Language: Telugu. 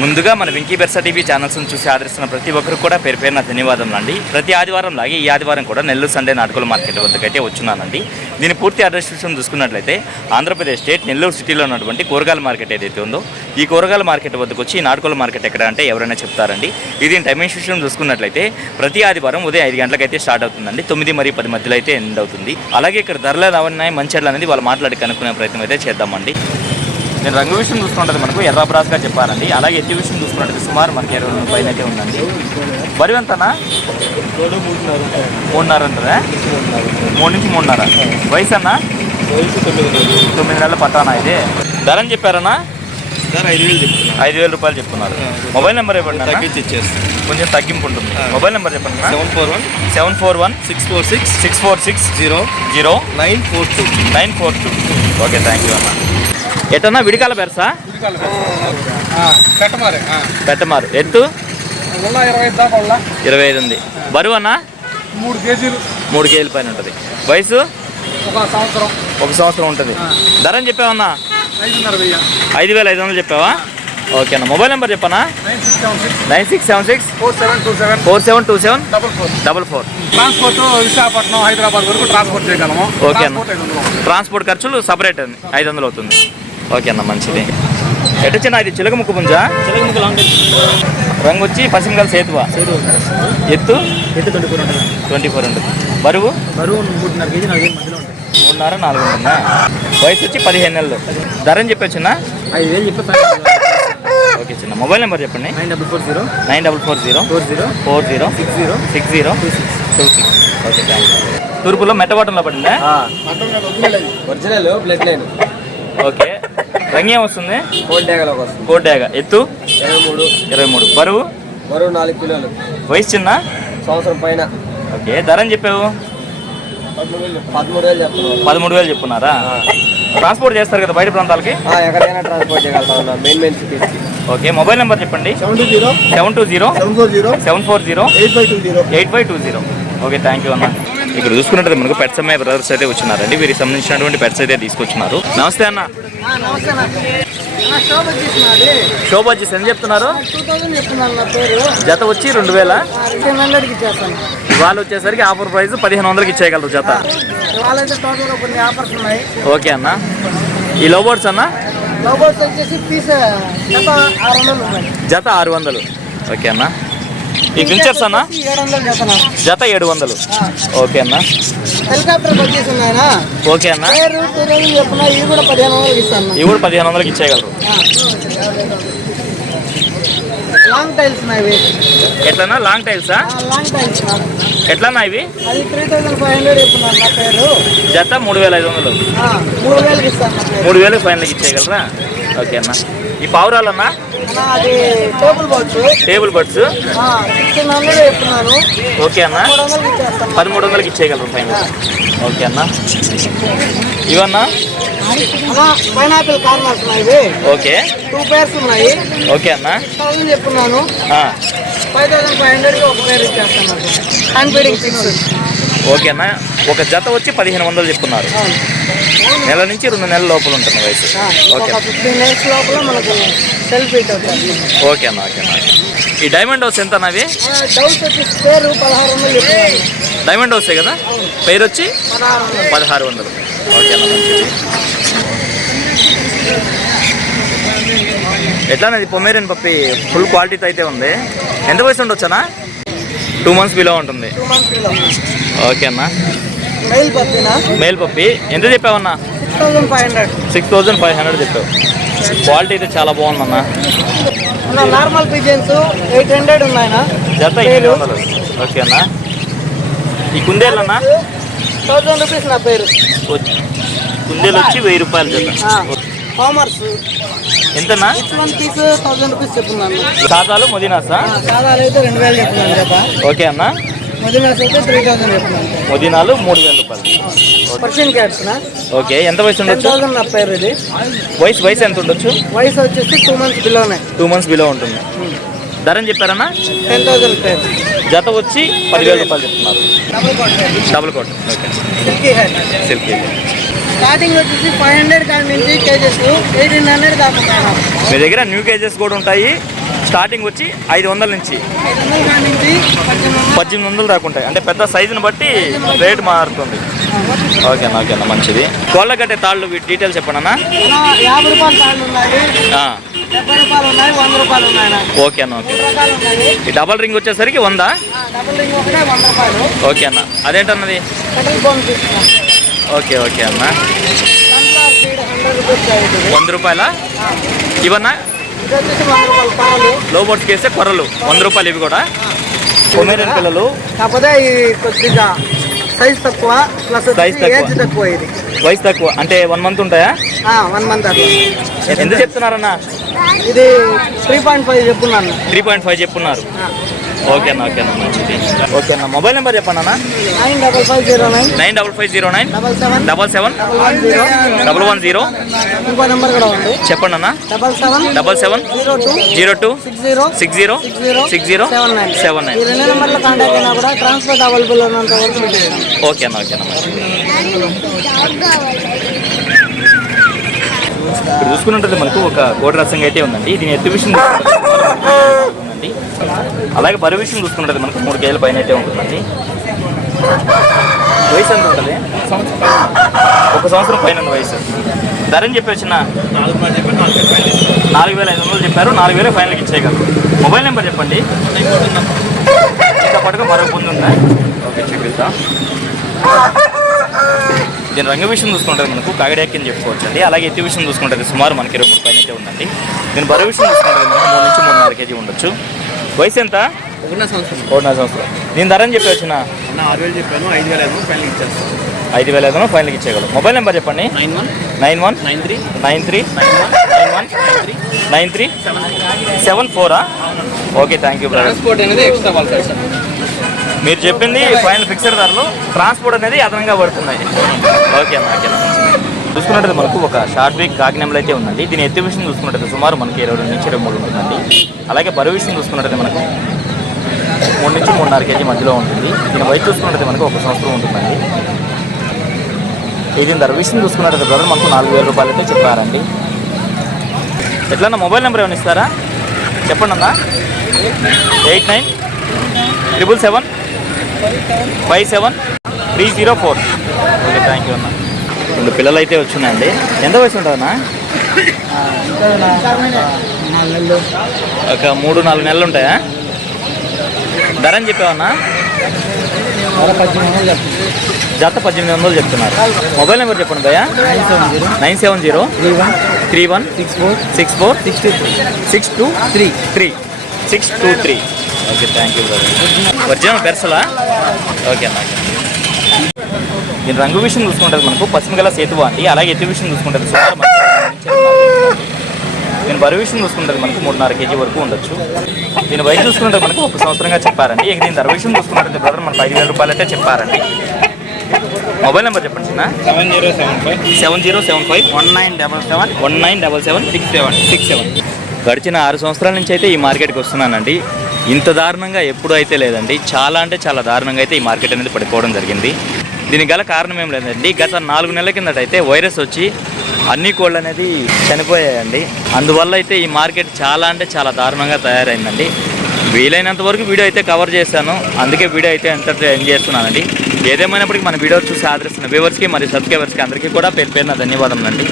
ముందుగా మన వెంకీ బెర్సా టీవీ ఛానల్స్ చూసి ఆదరిస్తున్న ప్రతి ఒక్కరు కూడా పేరు పేరున ధన్యవాదములు అండి. ప్రతి ఆదివారం లాగే ఈ ఆదివారం కూడా నెల్లూరు సండే నాటుకోల మార్కెట్ వద్దకైతే వచ్చున్నానండి. దీని పూర్తి అడ్రస్ విషయం చూసుకున్నట్లయితే ఆంధ్రప్రదేశ్ స్టేట్ నెల్లూరు సిటీలో ఉన్నటువంటి కూరగాయల మార్కెట్ ఏదైతే ఉందో ఈ కూరగాయల మార్కెట్ వద్దకు వచ్చి నాటుకోల మార్కెట్ ఎక్కడ అంటే ఎవరైనా చెప్తారండి. ఇది టైమింగ్ విషయం చూసుకున్నట్లయితే ప్రతి ఆదివారం ఉదయం 5 గంటలకైతే స్టార్ట్ అవుతుందండి. 9 మరియు 10 మధ్యలో అయితే ఎండ్ అవుతుంది. అలాగే ఇక్కడ ధరలు ఎలా ఉన్నాయి మంచిర్యాల అనేది వాళ్ళు మాట్లాడి కనుక్కునే ప్రయత్నం అయితే చేద్దామండి. నేను రంగు విషయం చూసుకుంటే మనకు ఎర్ర బ్రాస్గా చెప్పారండి. అలాగే ఎత్తి విషయం చూసుకున్నట్టు సుమారు మనకి 20 పైన అయితే ఉందండి. బరువు ఎంతనా? 3.5 అంటారా? 3 నుంచి 3.5. వయసు అన్నా? 9 నెలల పట్టానా ఇది? ధర అని చెప్పారన్నా? 5,000 రూపాయలు చెప్తున్నారు. మొబైల్ నెంబర్ ఇవ్వండి, కొంచెం తగ్గింపు ఉంటుంది. మొబైల్ నెంబర్ చెప్పండి. 741 646 00942. ఓకే, థ్యాంక్ యూ అన్న. ఎట్టన్నా విడికాల బెరసా? పెట్టమారు. ఎత్తు 25 ఉంది. బరువు అన్న 3 కేజీల పైన ఉంటుంది. వయసు 1 సంవత్సరం ఉంటుంది. ధర అని చెప్పావన్నా? 5,500 చెప్పావా? ఓకే అన్న. మొబైల్ నెంబర్ చెప్పనా? 9676 4727 44. ట్రాన్స్పోర్ట్ విశాఖపట్నం హైదరాబాద్ వరకు ట్రాన్స్పోర్ట్ చేయగలము. ఓకే అన్న. ట్రాన్స్పోర్ట్ ఖర్చులు సపరేట్ 500 అవుతుంది. ఓకే అన్న, మంచిది. ఎటు చిన్న ఇది చిలక ముక్కు పుంజా? రంగు వచ్చి పశ్చిమకాల సేతువా? ఎత్తు 24 ఉంటుంది. బరువు 3.5 కేజీ 4 మధ్యలో ఉంటుంది. 3.5-4 ఉంటుందా? వయసు వచ్చి 15 నెలలు. ధర అని చెప్పొచ్చున్నా? 5,000 చెప్పి. ఓకే చిన్న. మొబైల్ నెంబర్ చెప్పండి. 9440 6026. Okay, thank you. తూర్పులో మెట్టబాటంలో పడిందా? Original blood line. ఓకే. రంగు ఏమొస్తుంది? కోట్ డ్యాగ. ఎత్తు 23. బరువు 4 కిలోలు. వయసు చిన్న? సంవత్సరం పైన. ఓకే. ధర అని చెప్పావు? 13,000 చెప్పున్నారా? ట్రాన్స్పోర్ట్ చేస్తారు కదా బయట ప్రాంతాలకి? ఎక్కడైనా ట్రాన్స్పోర్ట్ చేయగలుగుతాం, మెయిన్ సిటీస్కి. ఓకే. మొబైల్ నెంబర్ చెప్పండి. 720 740 8520. ఓకే, థ్యాంక్ యూ అన్న. ఇక్కడ చూసుకున్నట్టు మనకు పెట్స్ అమ్మాయి బ్రదర్స్ అయితే వచ్చినారండి. వీరికి సంబంధించినటువంటి పెట్స్ అయితే తీసుకొచ్చినారు. నమస్తే అన్న. శోభాజీస్ ఎంత చెప్తున్నారు? జత వచ్చి 2,000. వాళ్ళు వచ్చేసరికి ఆఫర్ ప్రైస్ 1,500కి ఇచ్చేయగలరు జత. ఓకే అన్న. ఈ లవ్ బర్డ్స్ అన్న? జత 600. ఓకే అన్న. ఈ ఫిల్చర్స్ అన్న? జత 700. ఓకే అన్న. ఓకే అన్న. ఇవి కూడా 1,500కి ఇచ్చేయగలరు. ఎట్లన్నా? లాంగ్ టైల్సా? ఎట్లన్నా ఇవి? జత 3,500. 3,000 ఫైనల్కి ఇచ్చేయగలరా? ఓకే అన్న. ఈ పావురాలన్నా? Table birds. ఓకే అన్న. 1,300కి ఇచ్చేయగలరు ఫైనల్. ఓకే అన్న. ఇవన్నా? పైనాపిల్ కార్నర్స్ ఉన్నాయి. ఓకే. 2 pairs ఉన్నాయి. ఓకే అన్న. 1,000 చెప్తున్నాను. 5,500కి ఒక పేరు ఇచ్చేస్తాను. Hand feeding 6. ఓకే అన్న. ఒక జత వచ్చి 1,500 చెప్తున్నారు. నెల నుంచి 2 నెలల లోపల ఉంటుంది వయసు. ఓకే. 15 days లోపల మనకు సెల్ఫ్ ఫీట్ అవుతుంది. ఓకే అన్న. ఓకే అన్న. ఈ డైమండ్ హౌస్ ఎంత అన్నవి? డౌస్ వచ్చి పేరు 1,600 చెప్తున్నాను. డైమండ్ హౌసే కదా? పేరు వచ్చి 1,600. ఓకే అన్న, మంచిది. ఎట్లా ఇది పొమేరియన్ పప్పి ఫుల్ క్వాలిటీతో అయితే ఉంది. ఎంత వయసు ఉండొచ్చనా? 2 months బిలో ఉంటుంది. 2 months బిలో. ఓకే అన్న. మెయిల్ పప్పి ఎంత చెప్పావన్నా? 6,500 చెప్పావు. క్వాలిటీ అయితే చాలా బాగుందన్న. Normal pigeons 800 ఉన్నాయన్నా. జత 800. ఓకే అన్న. ఈ కుందేలు అన్న? 1,000 రూపీస్ నా పేరు. కుందేలు వచ్చి 1,000 రూపాయలు జత. కామర్స్ ఎంతన్నా? 1,000 రూపీస్ చెప్తున్నాను. సాదాలు మొదీనాసా? సాదాలు అయితే 2,000 చెప్తున్నాను కదా. ఓకే అన్న. మొదీనాస్ అయితే 3,000 చెప్తున్నాను. మొదీనాలు 3,000 రూపాయలు. పర్షియన్ క్యాట్స్ నా? ఓకే. ఎంత వయసు ఉండొచ్చు? 10,000 నా పేరు ఇది. వయసు ఎంత ఉండొచ్చు? వయసు వచ్చేసి 2 months బిలోనే. 2 months బిలో ఉంటుంది. ధర అని చెప్పారన్నా? 10,000 పేరు. జత వచ్చి 10,000 రూపాయలు చెప్తున్నారు. Double coat. Okay. Silky. Starting వచ్చేసి 500 కాడి నుంచి కేజెస్ 1,800 దాకా. మీ దగ్గర న్యూ కేజెస్ కూడా ఉంటాయి, స్టార్టింగ్ వచ్చి 500 నుంచి 1800 దాకా ఉంటాయి. అంటే పెద్ద సైజుని బట్టి రేట్ మారుతుంది. ఓకేనా మంచిది. కోళ్ళ కట్టే తాళ్ళు వీటి డీటెయిల్స్ చెప్పండి. 50 రూపాయలు తాళ్ళు ఉన్నాయి, 70 రూపాయలు ఉన్నాయి, 100 రూపాయలు ఉన్నాయి. ఓకే. ఈ డబల్ రింగ్ వచ్చేసరికి 100. డబుల్ రింగ్ ఒకటే 100 రూపాయలు. ఓకే అన్న. అదేంటన్నది? ఓకే అన్న. 100 రూపాయల ఇవన్నా? లో బోట్స్కి వేస్తే కొర్రలు 100 రూపాయలు. ఇవి కూడా పొమేరియన్ పిల్లలు, కాకపోతే కొద్దిగా సైజ్ తక్కువ, ప్లస్ ఏజ్ తక్కువ. ఇది వయసు తక్కువ అంటే 1 మంత్ ఉంటాయా? 1 మంత్ అట్లా. ఎంత చెప్తున్నారన్నా? ఇది 3.5 చెప్పున్నాను. 3.5 చెప్పున్నారు. ఓకేనా మంచిది. ఓకేనా. మొబైల్ నెంబర్ చెప్పండి అన్న. 95509 95509 77 110. ఇంకో నెంబర్ కూడా ఉంది, చెప్పండి అన్న. 77 02 60 60 79. ఈ 2 నెంబర్లో కాంటాక్ట్ అయినా కూడా ట్రాన్స్పోర్ట్ అవైలబుల్ ఉన్నంత వరకు ఉంటుంది. ఓకేనా మంచిది. ఇప్పుడు చూసుకున్నట్టు మనకు ఒక కోడి రసంగా అయితే ఉందండి. దీని ఎత్తు విషయం ఉందండి. అలాగే బరువు విషయం చూసుకున్నట్టు మనకు 3 కేజీల పైన అయితే ఉంటుందండి. వయసు ఎంత ఉంటుంది? 1 సంవత్సరం పైన వయసు. ధరని చెప్పొచ్చిన 4500 చెప్పారు. 4000 ఫైనల్కి ఇచ్చేయగలరు. మొబైల్ నెంబర్ చెప్పండి. ఇంకా పట్టుగా మరో పొందుందా? ఓకే, చూపిద్దాం. దీని రంగు విషయం చూసుకుంటుంది మనకు కాగడాకి అని చెప్పుకోవచ్చు అండి. అలాగే ఎత్తి విషయం చూసుకుంటుంది సుమారు మనకి 23 పైన అయితే ఉందండి. దీని బరువు విషయం చూసుకుంటుంది మనకు 3 నుంచి 3.5 కేజీ ఉండొచ్చు. వయసు ఎంత? 1.5 సంవత్సరం. దీని ధర అని చెప్పి వచ్చిన 6000 చెప్పాను, 5000 ఫైనల్ ఇచ్చేస్తాను. 5000 ఫైనల్కి ఇచ్చేయగలరు. మొబైల్ నెంబర్ చెప్పండి. 9193 okay, thank you brother. Transport అనేది ఎక్స్ట్రా వాళ్ళు సార్. మీరు చెప్పింది ఫైనల్ ఫిక్స్డ్ ధరలు, ట్రాన్స్పోర్ట్ అనేది అదనంగా పడుతున్నాయి. ఓకేనా. చూసుకున్నట్టు మనకు ఒక షార్ట్ వీక్ కాకినాడలో అయితే ఉందండి. దీని ఎత్తు విషయం చూసుకున్నట్టు సుమారు మనకి 22 నుంచి 23 ఉంటుందండి. అలాగే బరువు విషయం చూసుకున్నట్టు మనకు 3 నుంచి 3.5 కేజీ మధ్యలో ఉంటుంది. దీని వయసు చూసుకున్నట్టు మనకు 1 సంవత్సరం ఉంటుందండి. దీని ధర విషయం చూసుకున్నట్టు బ్రదర్ మనకు 4000 రూపాయలు అయితే చెప్పారండి. ఎట్లన్నా మొబైల్ నెంబర్ ఏమైనా ఇస్తారా? చెప్పండి అన్న. 897757 ఓకే, థ్యాంక్ యూ అన్న. 2 పిల్లలు అయితే వచ్చినాయండి. ఎంత వయసు ఉంటుందన్నా? ఒక 3-4 నెలలు ఉంటాయా? ధర అని చెప్పావన్నా? జత 1800 చెప్తున్నారు. మొబైల్ నెంబర్ చెప్పండి భయ్యా. 970 31 64 623. Okay, thank you brother. Original పెర్సలా? ఓకే అన్న. దీని రంగు విషయం చూసుకుంటుంది మనకు పశ్చిమ గల సేతువా అండి. అలాగే ఎత్తు విషయం చూసుకుంటుంది సుమారు దీని బరువు విషయం చూసుకుంటుంది మనకు 3.5 కేజీ వరకు ఉండొచ్చు. దీని వయసు చూసుకుంటే మనకు 1 సంవత్సరంగా చెప్పారండి. ఇక దీని ధర విషయం చూసుకుంటుంది బ్రదర్ మనకు 5000 రూపాయలు అయితే చెప్పారండి. మొబైల్ నెంబర్ చెప్పండి చిన్న. 7075 1977 67. గడిచిన 6 సంవత్సరాల నుంచి అయితే ఈ మార్కెట్కి వస్తున్నానండి. ఇంత దారుణంగా ఎప్పుడూ అయితే లేదండి. చాలా అంటే చాలా దారుణంగా అయితే ఈ మార్కెట్ అనేది పడిపోవడం జరిగింది. దీనికి గల కారణం ఏం లేదండి, గత 4 నెలల కిందట అయితే వైరస్ వచ్చి అన్ని కోళ్ళు అనేది చనిపోయాయండి. అందువల్ల అయితే ఈ మార్కెట్ చాలా అంటే చాలా దారుణంగా తయారైందండి. వీలైనంత వరకు వీడియో అయితే కవర్ చేశాను, అందుకే వీడియో అయితే ఎంతటి ఎంజాయ్ చేస్తున్నానండి. ఏదేమైనప్పటికీ మన వీడియో చూసి ఆదరిస్తున్న వ్యూవర్స్కి మరియు సబ్స్క్రైబర్స్కి అందరికీ కూడా పేరు పేరున ధన్యవాదములండి.